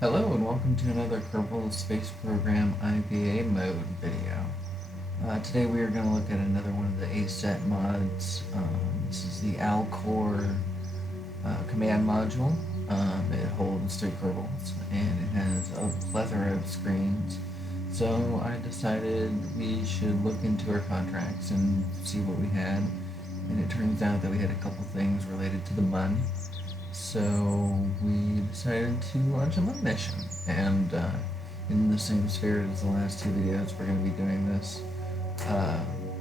Hello and welcome to another Kerbal Space Program IVA mode video. Today we are going to look at another one of the ASET mods. This is the ALCOR command module. It holds 3 Kerbals and it has a plethora of screens. So I decided we should look into our contracts and see what we had. And it turns out that we had a couple things related to the MUN. So we decided to launch a MUN mission, and in the same spirit as the last 2 videos, we're going to be doing this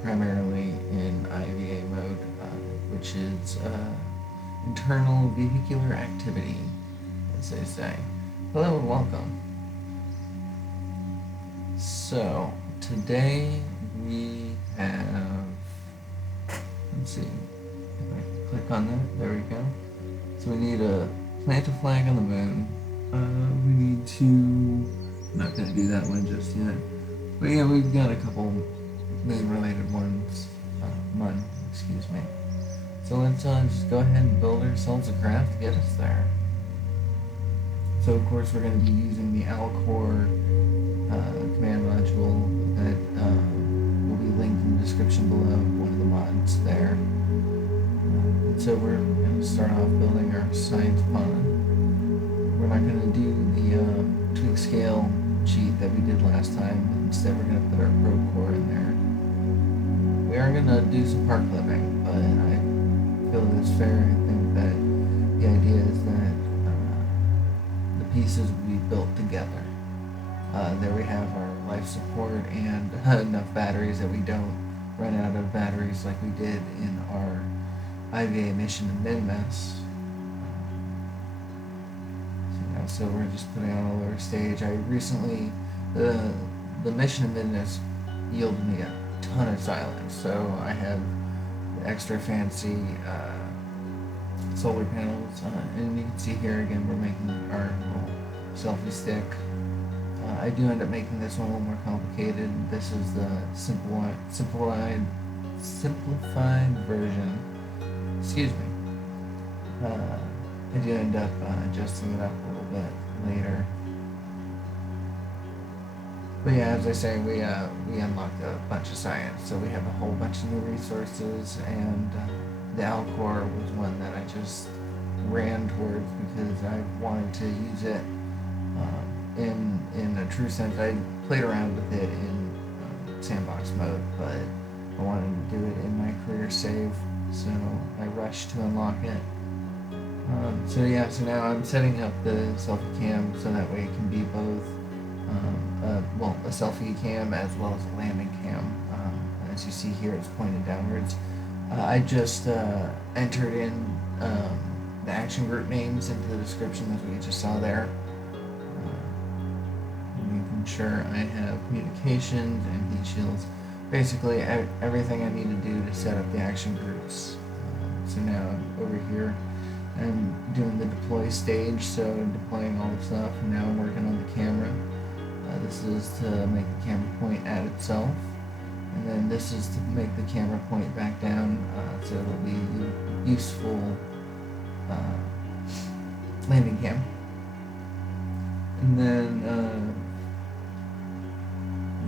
primarily in IVA mode, which is internal vehicular activity, as they say. Hello and welcome. So today we have, let's see, if I can click on that, there we go. So we need to plant a flag on the moon. We need to, I'm not going to do that one just yet. But yeah, we've got a couple moon related ones. MUN, excuse me. So let's just go ahead and build ourselves a craft to get us there. So of course we're going to be using the ALCOR command module that will be linked in the description below, one of the mods there. So we're going to start off building our science pond. We're not going to do the tweak scale cheat that we did last time. Instead we're going to put our probe core in there. We are going to do some park clipping, but I feel it's fair. I think that the idea is that the pieces will be built together. There we have our life support and enough batteries that we don't run out of batteries like we did in our IVA mission and min-mess. So we're just putting on a lower stage. I recently, the mission and min-mess yielded me a ton of silence, so I have the extra fancy solar panels, and you can see here again we're making our little selfie stick. I do end up making this one a little more complicated. This is the simplified version. Excuse me. I do end up adjusting it up a little bit later. But yeah, as I say, we unlocked a bunch of science, so we have a whole bunch of new resources, and the ALCOR was one that I just ran towards because I wanted to use it in a true sense. I played around with it in sandbox mode, but I wanted to do it in my career save. So I rushed to unlock it. So now I'm setting up the selfie cam so that way it can be both, a selfie cam as well as a landing cam. As you see here, it's pointed downwards. I just entered in the action group names into the description as we just saw there. Making sure I have communications and heat shields. Basically everything I need to do to set up the action groups. So now I'm over here, I'm doing the deploy stage, so I'm deploying all the stuff, and now I'm working on the camera. This is to make the camera point at itself, and then this is to make the camera point back down, so it'll be useful landing cam. And then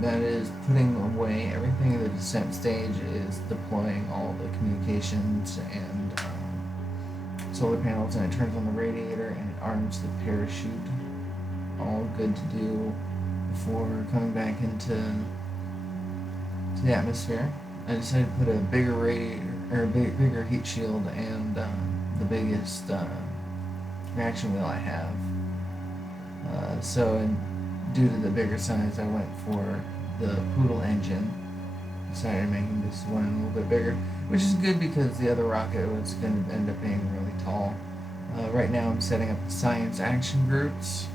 that is putting away everything in the descent stage, is deploying all the communications and solar panels, and it turns on the radiator and it arms the parachute. All good to do before coming back into the atmosphere. I decided to put a bigger radiator, or a bigger heat shield, and the biggest reaction wheel I have. Due to the bigger size, I went for the Poodle engine. Decided making this one a little bit bigger, which is good because the other rocket was going to end up being really tall. Right now I'm setting up the science action groups,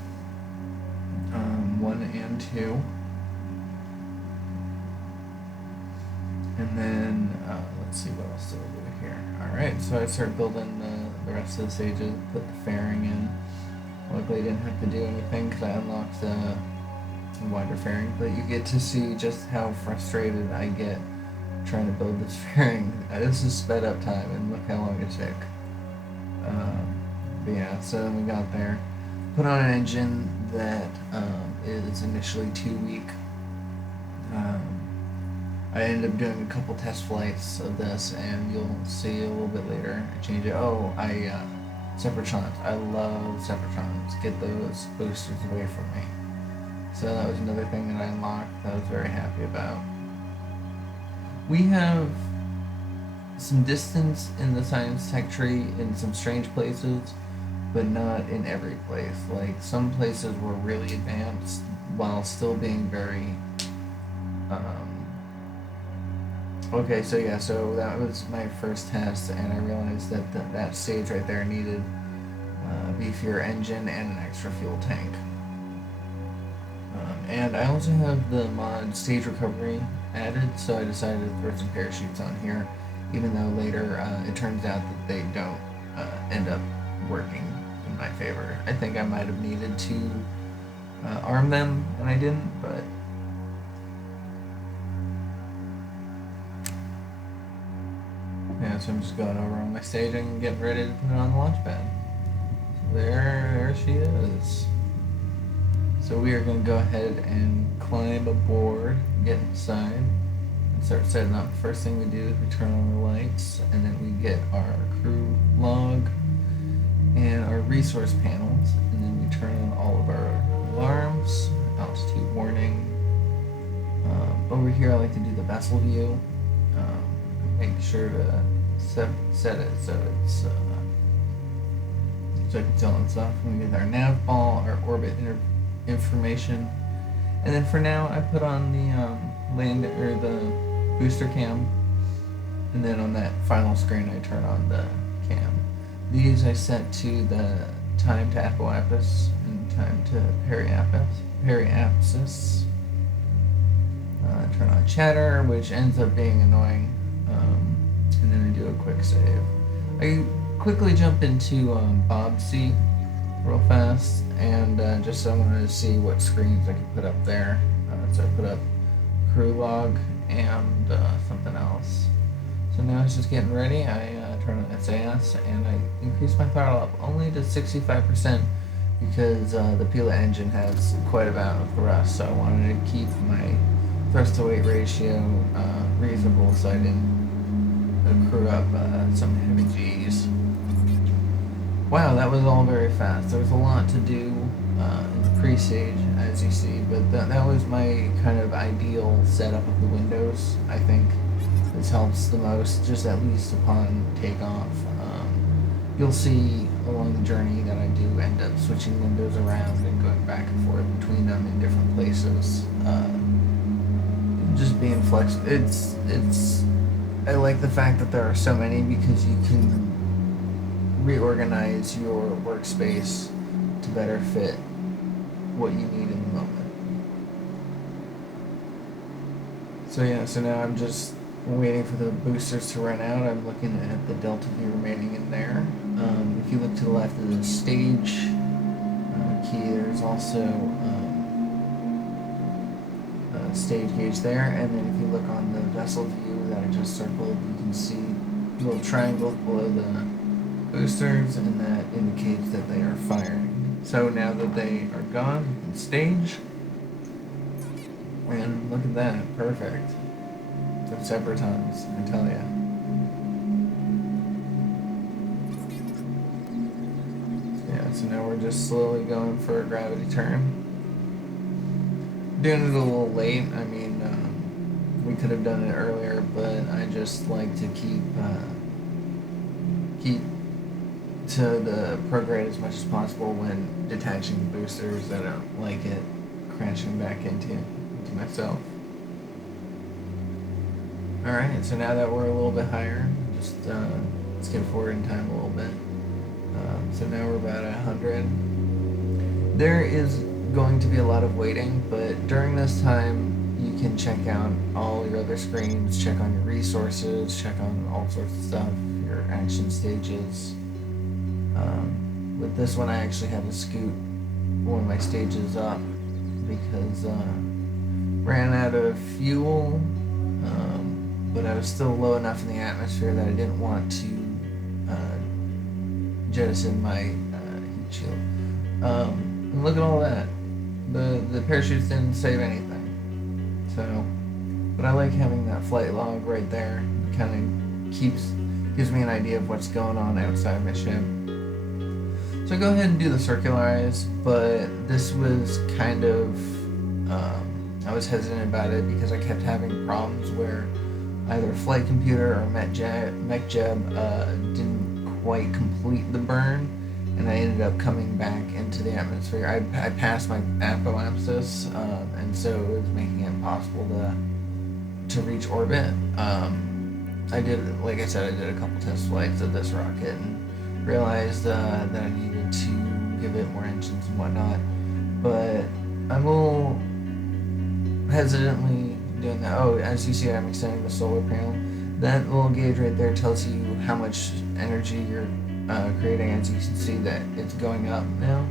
1 and 2. And then, let's see what else do we do here. Alright, so I started building the rest of the stages, put the fairing in. Luckily I didn't have to do anything because I unlocked the wider fairing, but you get to see just how frustrated I get trying to build this fairing. This is sped up time, and look how long it took. But yeah, so then we got there. put on an engine that is initially too weak. I ended up doing a couple test flights of this, and you'll see a little bit later. I changed it. Separatrons. I love Separatrons. Get those boosters away from me. So that was another thing that I unlocked that I was very happy about. We have some distance in the science tech tree in some strange places, but not in every place. Like, some places were really advanced while still being very okay, so that was my first test, and I realized that that stage right there needed a beefier engine and an extra fuel tank. And I also have the mod stage recovery added, so I decided to throw some parachutes on here, even though later it turns out that they don't end up working in my favor. I think I might have needed to arm them, and I didn't, but yeah, so I'm just going over on my staging and getting ready to put it on the launch pad. So there she is. So we are going to go ahead and climb aboard, get inside, and start setting up. First thing we do is we turn on the lights, and then we get our crew log and our resource panels, and then we turn on all of our alarms, altitude warning. Over here I like to do the vessel view. Make sure to set it so it's so I can tell and stuff. We get our nav ball, our orbit information, and then for now I put on the the booster cam, and then on that final screen I turn on the cam. These I set to the time to apoapsis and time to periapsis. Turn on chatter, which ends up being annoying. And then I do a quick save. I quickly jump into Bob's seat real fast, and just so I wanted to see what screens I could put up there. So I put up crew log and something else. So now it's just getting ready. I turn on SAS and I increase my throttle up only to 65% because the Pila engine has quite a bit of thrust, so I wanted to keep my thrust to weight ratio reasonable so I didn't accrue up some heavy G's. Wow, that was all very fast. There was a lot to do in the pre-stage, as you see, but that was my kind of ideal setup of the windows. I think this helps the most, just at least upon takeoff. You'll see along the journey that I do end up switching windows around and going back and forth between them in different places. Just being flexible. I like the fact that there are so many because you can reorganize your workspace to better fit what you need in the moment. So yeah, so now I'm just waiting for the boosters to run out. I'm looking at the delta V remaining in there. If you look to the left of the stage key, there's also stage gauge there, and then if you look on the vessel view that I just circled, you can see little triangles below the boosters, and that indicates that they are firing. So now that they are gone, you can stage, and look at that, perfect. Took separate times, I tell ya. Yeah, so now we're just slowly going for a gravity turn. Doing it a little late. I mean, we could have done it earlier, but I just like to keep to the prograde as much as possible when detaching boosters. I don't like it crashing back into myself. Alright, so now that we're a little bit higher, just skip forward in time a little bit. So now we're about 100. There is going to be a lot of waiting, but during this time you can check out all your other screens, check on your resources, check on all sorts of stuff, your action stages. With this one I actually had to scoot one of my stages up because ran out of fuel, but I was still low enough in the atmosphere that I didn't want to jettison my heat shield. And look at all that. The parachutes didn't save anything. So, but I like having that flight log right there. It kind of gives me an idea of what's going on outside my ship. So I go ahead and do the circularize, but this was kind of, I was hesitant about it because I kept having problems where either flight computer or MechJeb didn't quite complete the burn, and I ended up coming back into the atmosphere. I passed my apoapsis, and so it was making it impossible to reach orbit. I did, like I said, I did a couple test flights of this rocket and realized that I needed to give it more engines and whatnot, but I'm a little hesitantly doing that. Oh, as you see, I'm extending the solar panel. That little gauge right there tells you how much energy you're creating. As you can see that it's going up now.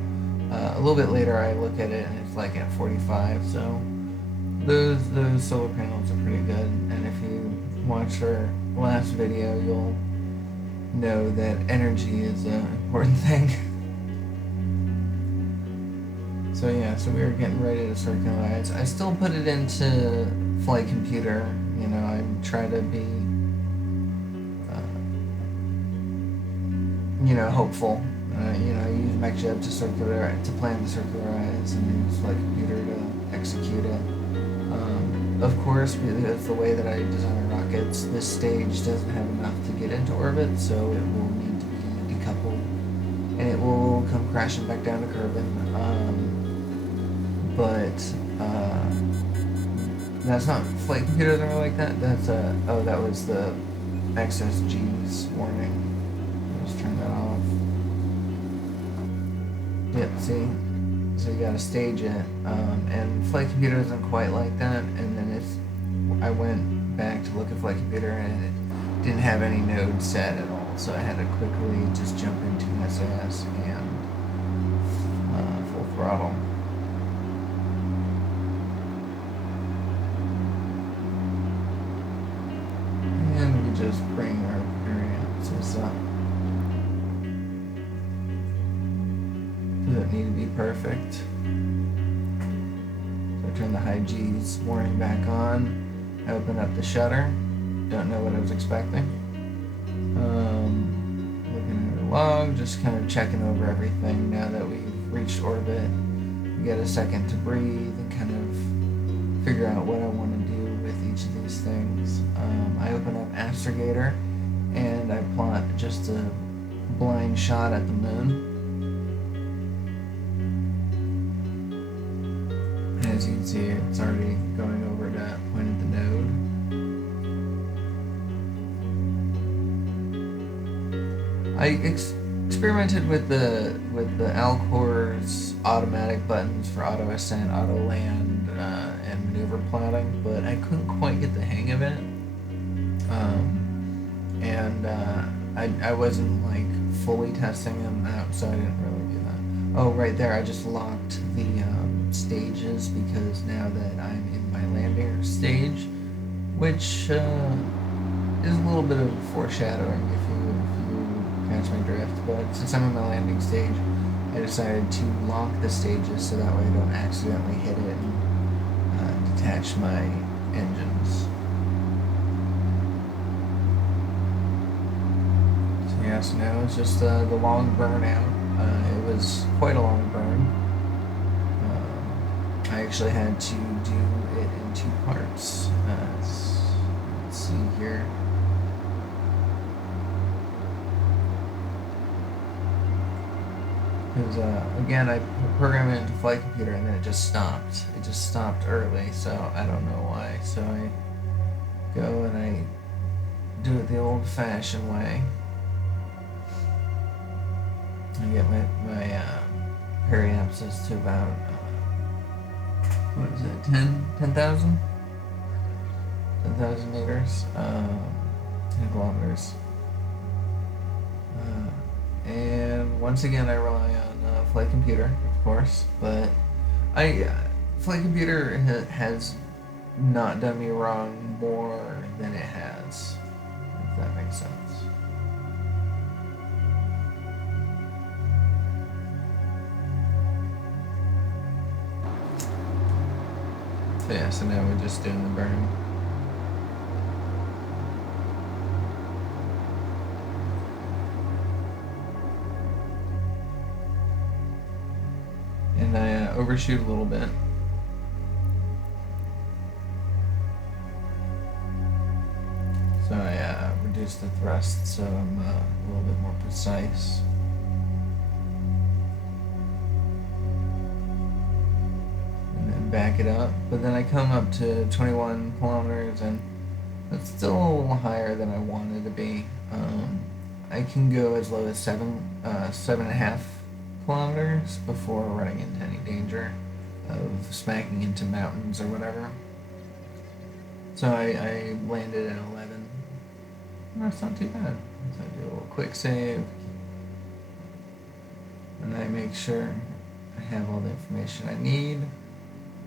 A little bit later I look at it and it's like at 45, so those solar panels are pretty good, and if you watched our last video you'll know that energy is an important thing. So yeah, so we were getting ready to circularize. I still put it into flight computer, you know, I try to be, you know, hopeful. You know, I use MechJeb to plan the circularize and use flight computer to execute it. Of course, because the way that I design my rockets, this stage doesn't have enough to get into orbit, so it will need to be decoupled, and it will come crashing back down to Kerbal. But that's not flight computer that are like that. That's oh, that was the XSG's warning. Let's turn that off. Yep, see? So you gotta stage it, and flight computer isn't quite like that. And then I went back to look at flight computer and it didn't have any node set at all, so I had to quickly just jump into SAS and full throttle. And we just bring our variances up. Doesn't need to be perfect. So I turn the high G's warning back on. I open up the shutter. Don't know what I was expecting. Looking at the log, just kind of checking over everything now that we've reached orbit. We get a second to breathe and kind of figure out what I want to do with each of these things. I open up Astrogator and I plot just a blind shot at the moon. As you can see, it's already going over to point at the node. I experimented with the ALCOR's automatic buttons for auto ascent, auto land, and maneuver plotting, but I couldn't quite get the hang of it. I wasn't like fully testing them out, so I didn't really do that. Oh, right there, I just locked the stages because now that I'm in my landing stage, which is a little bit of foreshadowing if you catch my drift, but since I'm in my landing stage, I decided to lock the stages so that way I don't accidentally hit it and detach my engines. So yeah, so now it's just the long burn out. It was quite a long burn. I actually had to do it in 2 parts. Let's see here. Because again, I programmed it into flight computer and then it just stopped. It just stopped early, so I don't know why. So I go and I do it the old-fashioned way. I get my periapsis to about what is it, 10,000 meters, 10 kilometers. And once again, I rely on flight computer, of course, but flight computer has not done me wrong more than it has, if that makes sense. So yeah, so now we're just doing the burn. And I overshoot a little bit. So I reduced the thrust so I'm a little bit more precise. And then back it up. But then I come up to 21 kilometers and that's still a little higher than I wanted to be. I can go as low as 7.5 kilometers before running into any danger of smacking into mountains or whatever. So I landed at 11. That's not too bad. So I do a little quick save. And I make sure I have all the information I need.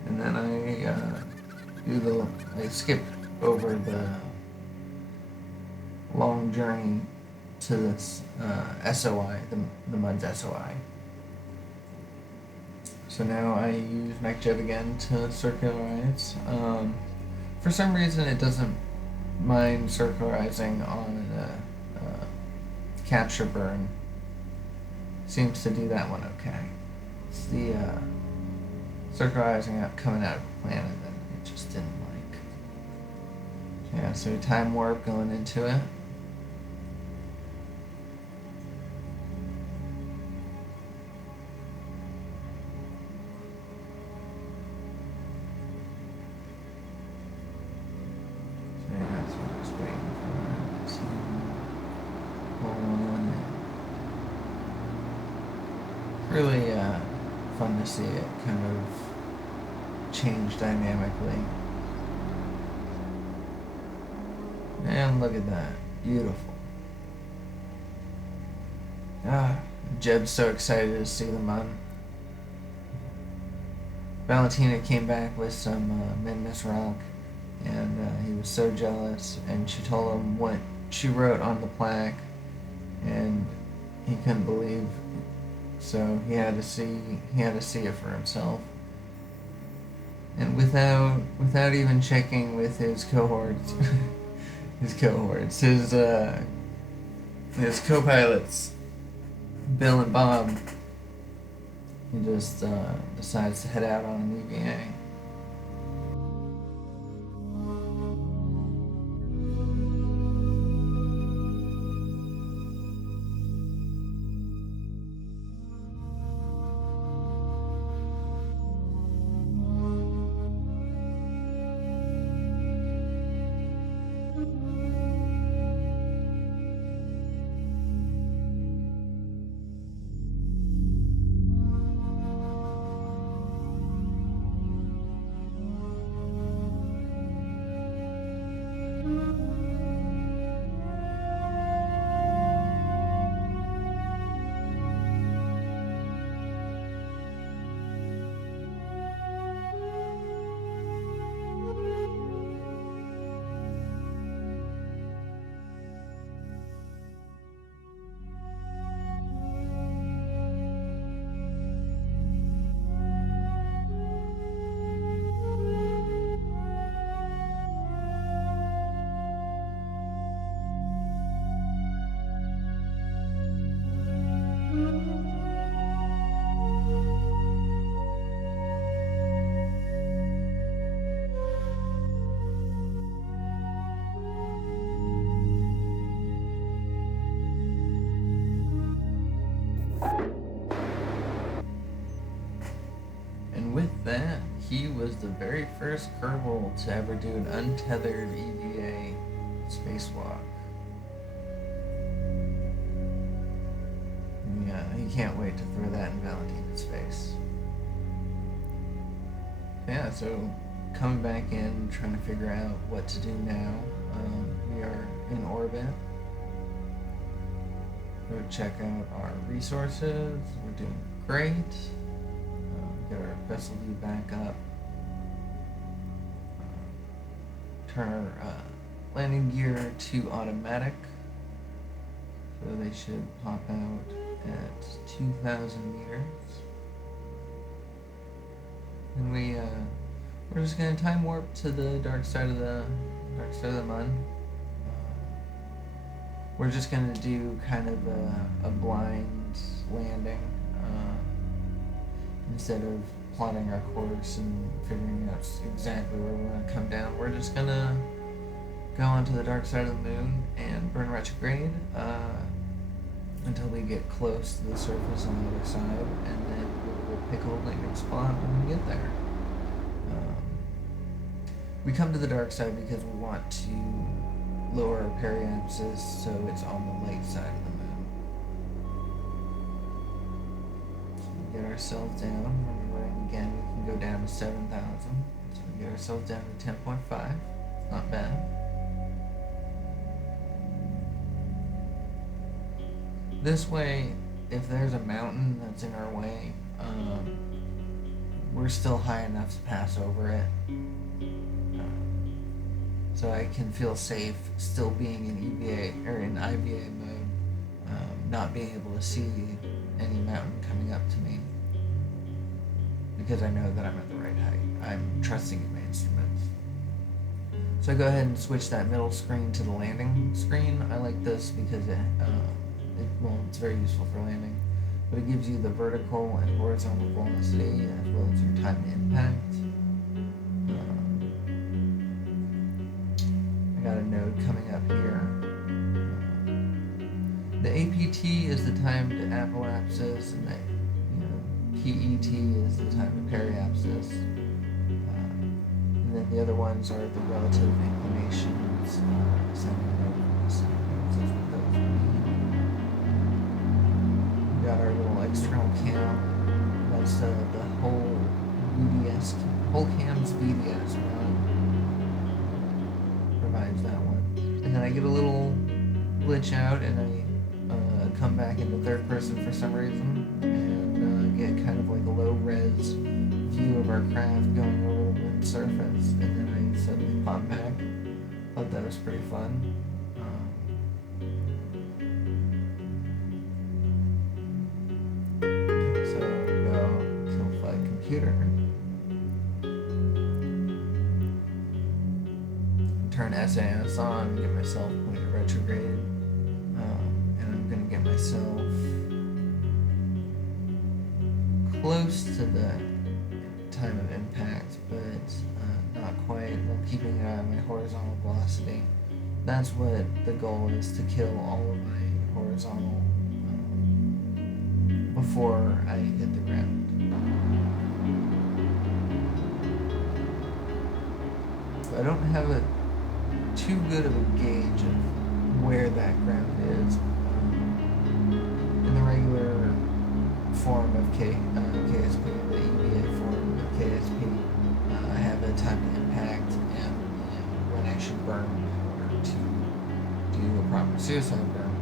And then I skip over the long journey to this SOI, the MUD's SOI. So now I use MechJeb again to circularize. For some reason it doesn't mind circularizing on a capture burn. Seems to do that one okay. It's the circularizing out coming out of the planet that it just didn't like. Yeah, so time warp going into it. Really fun to see it kind of change dynamically. And look at that. Beautiful. Jeb's so excited to see them on. Valentina came back with some Min-Miss rock, and he was so jealous, and she told him what she wrote on the plaque, and he couldn't believe. So he had to see it for himself. And without even checking with his cohorts, his co-pilots, Bill and Bob, he just decides to head out on an EVA. That, he was the very first Kerbal to ever do an untethered EVA spacewalk. Yeah, he can't wait to throw that in Valentina's face. Yeah, so coming back in, trying to figure out what to do now. We are in orbit. Go check out our resources. We're doing great. Get our vessel view back up. Turn our landing gear to automatic. So they should pop out at 2,000 meters. And we're we're just gonna time warp to the dark side of the moon. We're just gonna do kind of a blind landing instead of plotting our course and figuring out exactly where we want to come down. We're just gonna go onto the dark side of the moon and burn retrograde until we get close to the surface on the other side, and then we'll pick a landing spot when we get there. We come to the dark side because we want to lower our periapsis so it's on the light side of the moon. So we get ourselves down. Remembering again, we can go down to 7,000. So we get ourselves down to 10.5. Not bad. This way, if there's a mountain that's in our way, we're still high enough to pass over it. So I can feel safe still being in EVA or in IVA mode, not being able to see any mountain coming up to me because I know that I'm at the right height. I'm trusting in my instruments. So I go ahead and switch that middle screen to the landing screen. I like this because it's very useful for landing, but it gives you the vertical and horizontal velocity as well as your time to impact. Got a node coming up here. The APT is the time to apoapsis, and the PET is the time to periapsis. And then the other ones are the relative inclinations. We got our little external cam. That's the HullcamVDS one. That one, and then I get a little glitch out and I come back into third person for some reason and get kind of like a low res view of our craft going over the moon surface, and then I suddenly pop back. Thought that was pretty fun. So go kill flight computer. Turn SAS on, get myself pointed retrograde, and I'm going to get myself close to the time of impact, but not quite, while keeping an eye on my horizontal velocity. That's what the goal is, to kill all of my horizontal before I hit the ground. So I don't have too good of a gauge of where that ground is. In the regular form of KSP, the EVA form of KSP, I have a time to impact and when I should burn in order to do a proper suicide burn.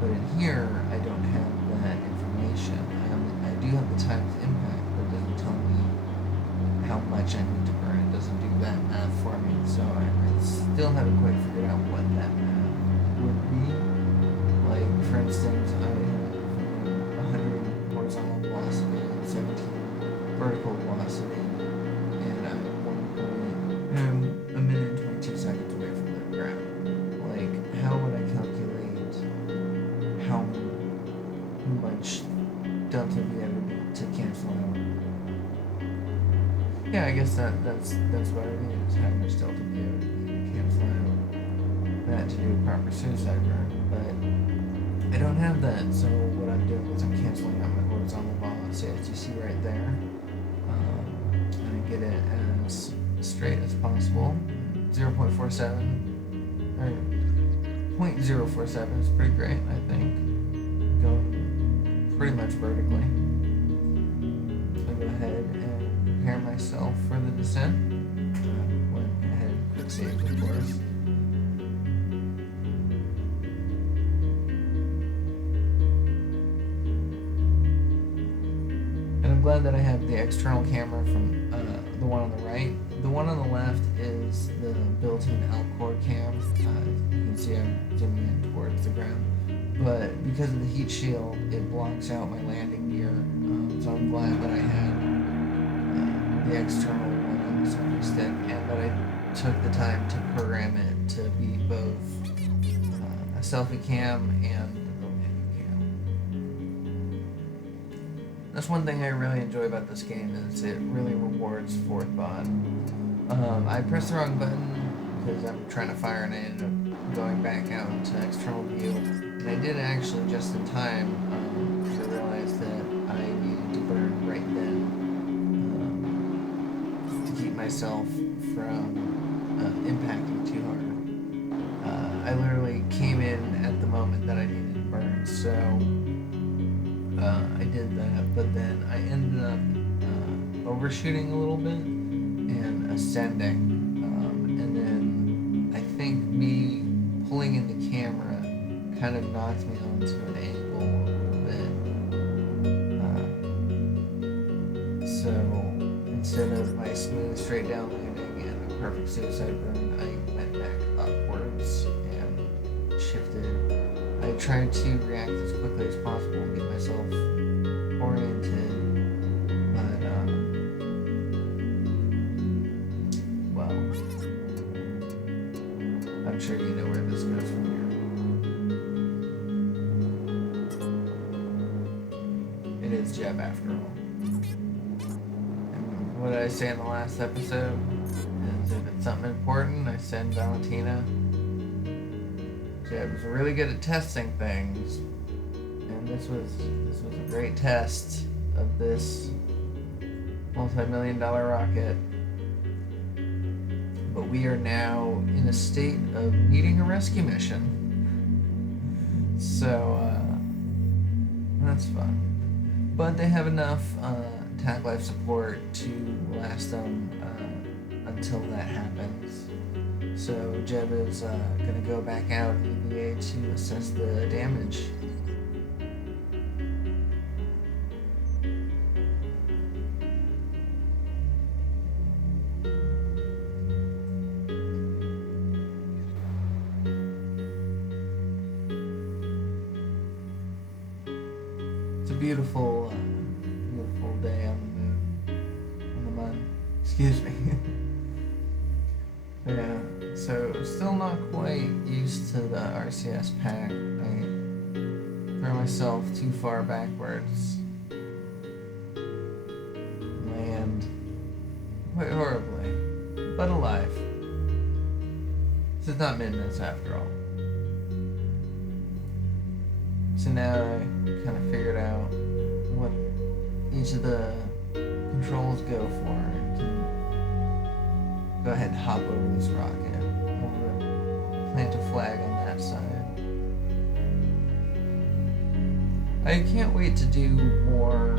But in here, I don't have that information. I do have the time to impact, but it doesn't tell me how much I need to burn. It doesn't do that math for me, so I still haven't quite figured out what that math would be. Like, for instance, I have 100 horizontal velocity and 17 vertical velocity, and I'm a minute and 22 seconds away from the ground. Like, how would I calculate how much delta V I would need to cancel out? Yeah, I guess that's what I mean, is how much delta V I would need to cancel out that to do a proper suicide burn, but I don't have that, so what I'm doing is I'm canceling out my horizontal velocity, as you see right there, and I get it as straight as possible. 0.47, or 0.047 is pretty great, I think, going pretty much vertically. So go ahead and prepare myself for the descent. Went ahead and quick save, of course. And I'm glad that I have the external camera from the one on the right. The one on the left is the built-in ALCOR cam. You can see I'm zooming in towards the ground. But because of the heat shield, it blocks out my landing gear. So I'm glad that I had the external one on this one instead. took the time to program it to be both a selfie cam and a landing cam. That's one thing I really enjoy about this game, is it really rewards forethought. I pressed the wrong button because I'm trying to fire and I ended up going back out into external view. And I did actually just in time, because I realized that I needed to burn right then to keep myself from impacting too hard. I literally came in at the moment that I needed to burn, so I did that, but then I ended up overshooting a little bit and ascending. And then I think me pulling in the camera kind of knocked me onto an angle a little bit. So instead of my smooth straight down landing and a perfect suicide burn, I went back upwards and shifted. I tried to react as quickly as possible and get myself oriented, but well, I'm sure you know where this goes from here. It is Jeb after all. And what did I say in the last episode? Is if it's something important, I send Valentina. Jeb was really good at testing things, and this was a great test of this multi-million-dollar rocket. But we are now in a state of needing a rescue mission. So that's fun. But they have enough TACLS support to last them until that happens. So Jeb is going to go back out in EVA to assess the damage. It's a beautiful, beautiful day on the moon, on the moon. Excuse me. Yeah, so still not quite used to the RCS pack. I throw myself too far backwards. Land quite horribly, but alive. This is not midness after all. So now I kind of figured out what each of the controls go for. Go ahead and hop over this rocket, plant a flag on that side. I can't wait to do more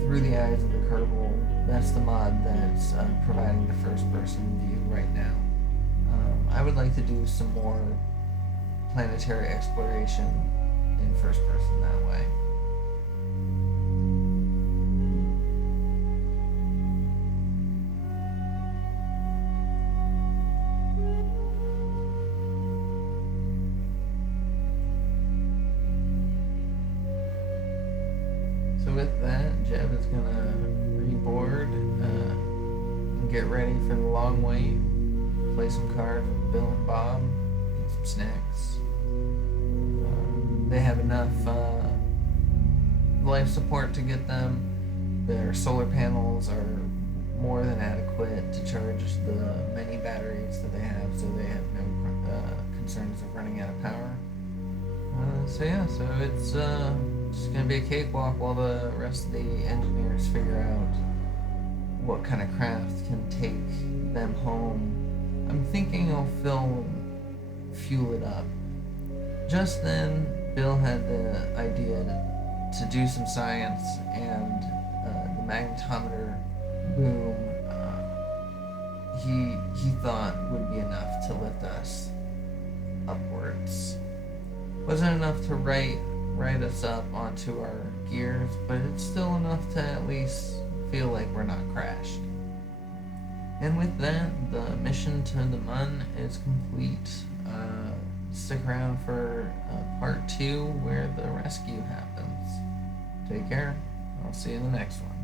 through the eyes of the Kerbal. That's the mod that's providing the first-person view right now. I would like to do some more planetary exploration in first person that way. So with that, Jeb is gonna reboard and get ready for the long wait, play some cards with Bill and Bob, eat some snacks. They have enough life support to get them. Their solar panels are more than adequate to charge the many batteries that they have, so they have no concerns of running out of power. So it's just gonna be a cakewalk while the rest of the engineers figure out what kind of craft can take them home. I'm thinking I'll fuel it up. Just then, Bill had the idea to do some science, and the magnetometer boom he thought would be enough to lift us upwards. Wasn't enough to right us up onto our gears, but it's still enough to at least feel like we're not crashed. And with that, the mission to the Mun is complete. Stick around for part 2 where the rescue happens. Take care. I'll see you in the next one.